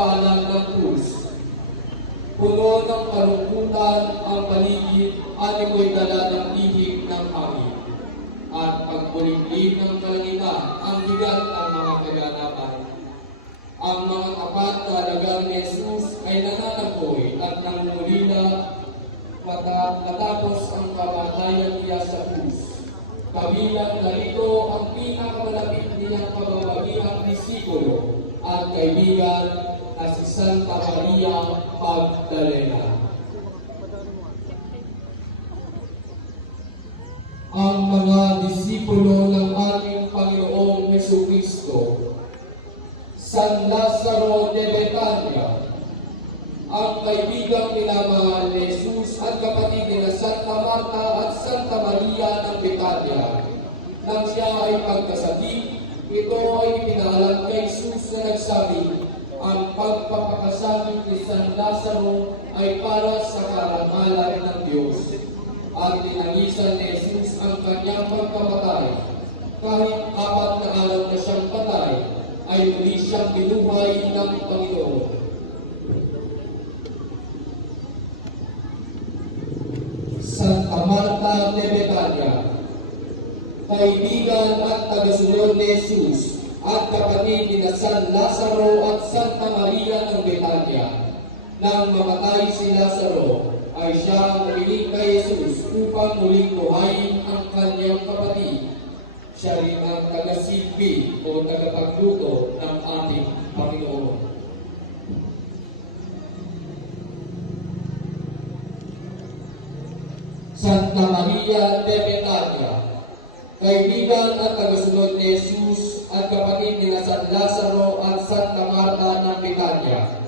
paanan ng krus. Puno ng kalungkutan ang paligid at imo'y dala ng ihip ng hangin. At pagbuliglig ng kalangitan, ang bigat ang mga kaganapan. Ang mga tapat na halagang ni Jesus ay nananapoy at nangungulila matapos ang kamatayan niya sa krus. Kabilang narito ang pinakamalapit niyang kababagihang disipulo at kaibigan na si Santa Maria Magdalena. Ang mga disipulo ng ating Panginoong Jesucristo, San Lazaro de Betania, ang kaibigang minamahal ni Jesus at kapatid nila Santa Marta at Santa Maria ng Betania. Nang siya ay pagkasakit, ito ay ipinaalam kay Jesus na nagsabi, ang pagpapakasakit ni San Lazaro ay para sa karangalan ng Diyos. At tinangisan ni Jesus ang kanyang pagkamatay. Kahit 4 na araw na siyang patay, ay muli siyang binuhay ng Panginoon. Santa Marta de Betania, kaibigan at tagasunod ni Jesus at kapatid ni San Lazaro at Santa Maria ng Betania. Nang mamatay si Lazaro, ay siya humiling kay Jesus upang muling buhayin ang kanyang kapatid. Siya rin ang tagasilbi o tagapagluto ng ating Panginoon. Santa Maria de Betania, kaibigan at tagasunod ni Jesus at kapatid ni San Lazaro at Santa Marta ng Betania.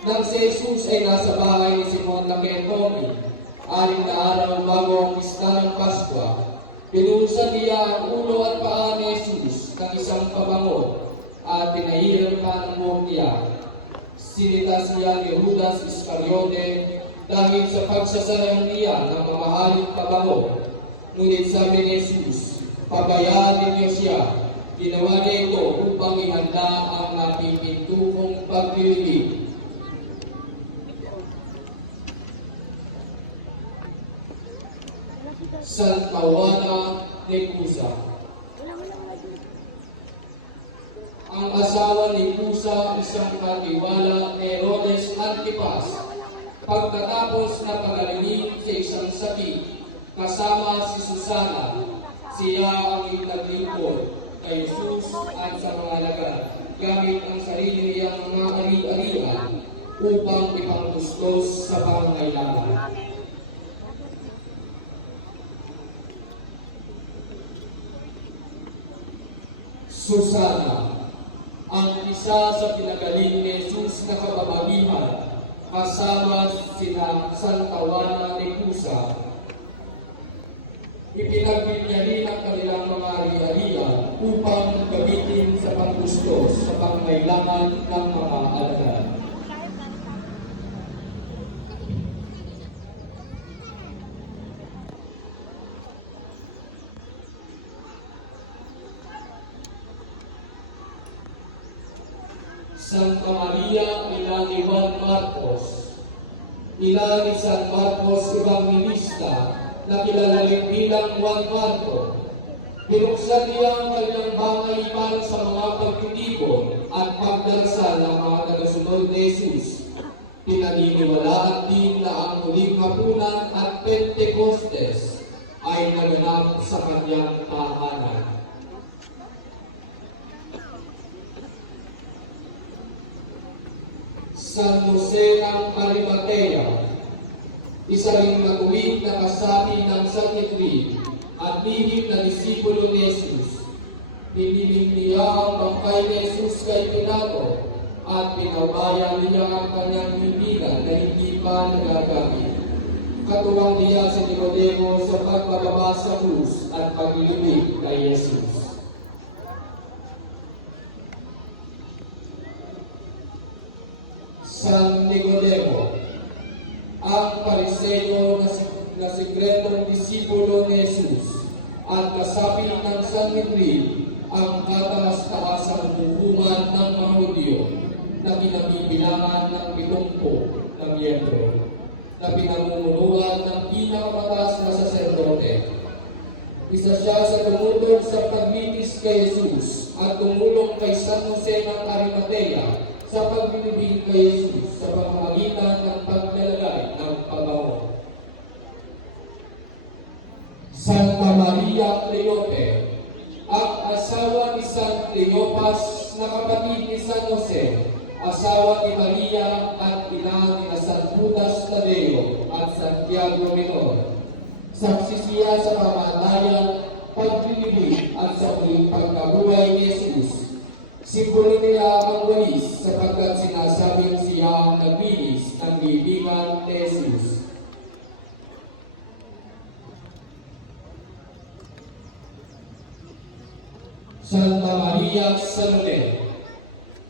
Nang si Jesus ay nasa bahay ni Simon na Kentomi, 6 na araw bago ang pista ng Paskwa, pinuhusan niya ang ulo at paa ni Jesus ng isang pabango at pinahiran pa ng buhok niya. Sinitas niya ni Judas Iscariote dahil sa pagsasayang niya ng mamahaling pabango. Ngunit sabi ni Jesus, pabayaan ninyo siya. Ginawa niya ito upang ihanda ang napipintutong pagpililig. Santa Juana de Cusa, ang asawa ni Cusa, isang katiwala ni Herodes Antipas, pagkatapos na pagalingin sa isang sakit, kasama si Susana, siya ang itaglingkod kay Jesus at sa mga alagad, gamit ang sarili niyang mga ari-arian upang ipangtustos sa pangangailangan. Susana, ang isa sa pinagaling ni Jesus na kababagihan, kasama sina Santa Juana de Cusa. Ipinagbigyan rin ang kanilang mga ari-arian upang gamitin sa pangtustos sa pangangailangan ng mga alagad. Santa Maria ina ni Juan Marcos, ina ni San Marcos Evangelista na kilala rin bilang Juan Marco. Binuksan niya ang kanyang bangay para sa mga pagtitipon at pagdarasal ng mga tagasunod ni Jesus. Pinaniniwalaan din na ang huling hapunan at Pentecostes ay naganap sa kanyang tahanan. San Jose ng Arimatea, isa ring matuwid na kasapi ng Sanhedrin at lihim na disipulo ni Jesus. Piniling niya ang bangkay ni Jesus kay Pilato at pinabayan niya ang kanyang hinilan na hindi pa nagagamit. Katuwang niya si Nicodemo sa pagbababa sa krus at paglilibig kay Jesus. San Nicodemo, ang Pariseo na sikretong disipulo ni Jesus at kasapi ng Sanhedrin, ang kataas-taasang hukuman ng mga Hudyo. na kinabibilangan ng 70 na miyembro na pinamumunuan ng pinakamataas na saserdote. Isa siya sa tumutog sa paglinis kay Jesus at tumulong kay San Jose ng Arimatea sa pagbibigay kay Jesus sa pamamagitan ng paglalagay ng pabango. Santa Maria Cleope, ang asawa ni San Cleopas na kapatid ni San Jose, asawa ni Maria at ina ni San Judas Tadeo at Santiago Menor. Saksi siya sa kamatayan, paglilibig at sa uling pagkabuhay ni Jesus. Simbolo nila ang walis sapagkat sinasabing siya ang nagbilis ng bibigan ni Jesus. Santa Maria Salome,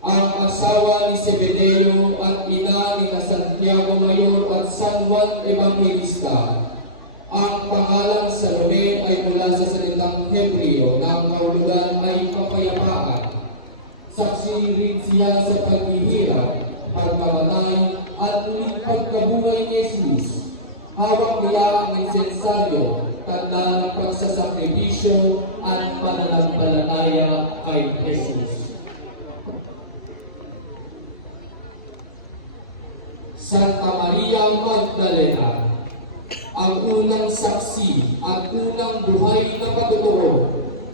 ang asawa ni Zebedeo at ina ni Santiago Mayor at San Juan Evangelista. Ang pangalang Salome ay mula sa salitang Hebreo na ang kahulugan ay kapayapaan. Saksi rin siya sa paghihirap, pagkamatay at muling pagkabuhay ni Jesus. Hawak niya ang insensaryo, tanda ng pagsasakripisyo at pananampalataya kay Jesus. Santa Maria Magdalena, ang unang saksi at unang buhay na patuturo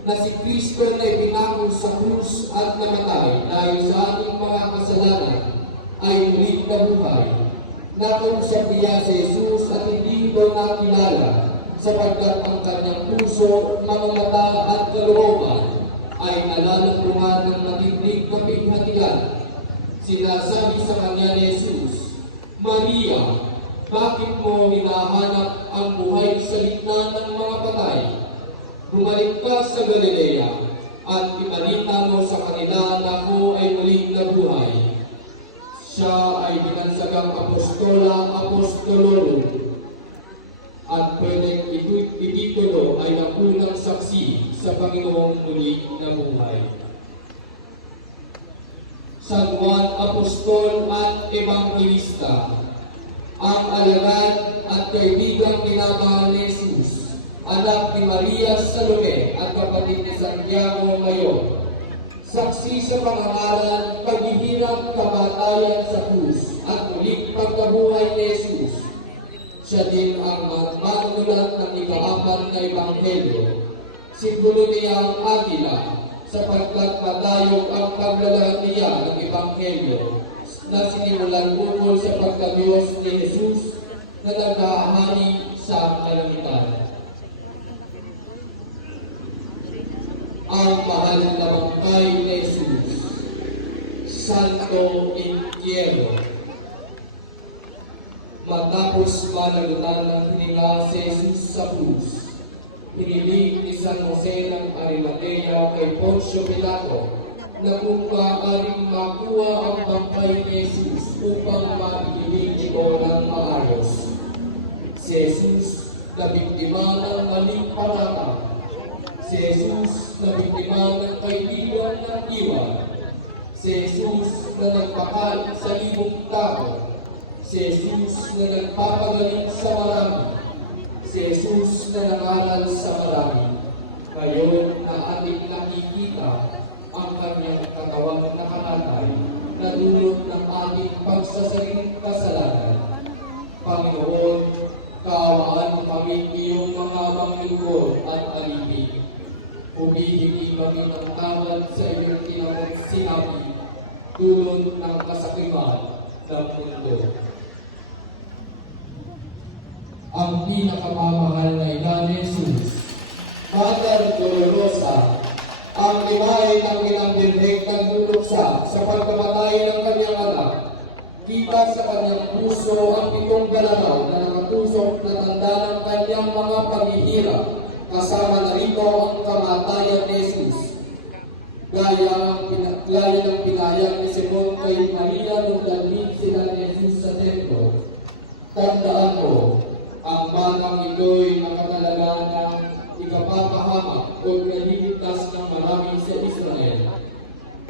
na si Kristo na ipinako sa krus at namatay dahil sa ating mga kasalanan ay muling nabuhay. Nakausap niya si Jesus at hindi ito nakilala sapagkat ang kanyang puso, mga mata at kalooban ay nalalungkungan ng matinding kapighatian. Sinasabi sa kanya ni Jesus, Maria, bakit mo hinahanap ang buhay sa gitna ng mga patay? Bumalik ka sa Galilea at ibalita mo sa kanila na ako ay muling nabuhay. Siya ay binansagang apostolorum at pwedeng ititulo ay ang unang saksi sa Panginoong muling nabuhay. San Juan Apostol at Evangelista, ang alagad at kaibigang minamahal ni Jesus, anak ni Maria Salome at kapatid ni Santiago Mayor. Saksi sa pangangalan, paghihirap, kamatayan sa krus at muling pagkabuhay ni Jesus. Siya din ang manunulat ng ika-4 na Ebanghelyo. Simbolo niya ang agila sapagkat matayog ang paglalaan niya ng Ebanghelyo na sinimulan ukol sa pagkabiyos ni Jesus na naghahari sa kalangitan. Ang mahal na bangkay ni Jesus, Santo Entierro. Matapos manalutan ng hininga si Jesus sa krus, hiniling ni San Jose ng Arimatea kay Poncio Pilato na kung maaaring makuha ang bangkay ni Jesus upang maibigay ito ng maayos. Si Jesus na biktima ng maling panatang. Si Jesus na biktima ng kaibigan ng iwan. Si Jesus na nagpakain sa libong tao. Si Jesus na nagpapagaling sa marami. Si Jesus na nangaral sa marami. Ngayon na ating nakikita ang kanyang katawang nakalatay na dulot ng ating pagsasariling kasalanan. Panginoon, kaawaan kami iyong mga manglingkod at alipin. Humihingi kami ng tawad sa iyong tinawag sinabi, dulot ng kasakiman ng mundo. Ang pinakamamahal na ina ni Jesus, Father Dolorosa, ang limahe ng pinangdinig ng luluksa sa pagkamatay ng kanyang anak. Kita sa kanyang puso ang pitong galanaw na nakatusok na tanda ng kanyang mga paghihirap, kasama na rito ang kamatayan ni Jesus. Gaya ng pinayang ni Simon kay Maria nung dalhin sila ni Jesus sa templo. Tandaan mo, ang batang ito'y nakatalaga ng ikapapahamak o kaliligtas ng marami sa Israel.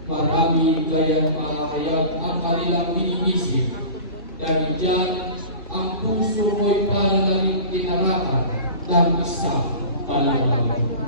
Marami kayang mga mahayag ang kanilang iniisip. Dahil diyan, ang puso mo'y para na rin tinarakan ng isang kaluluwa.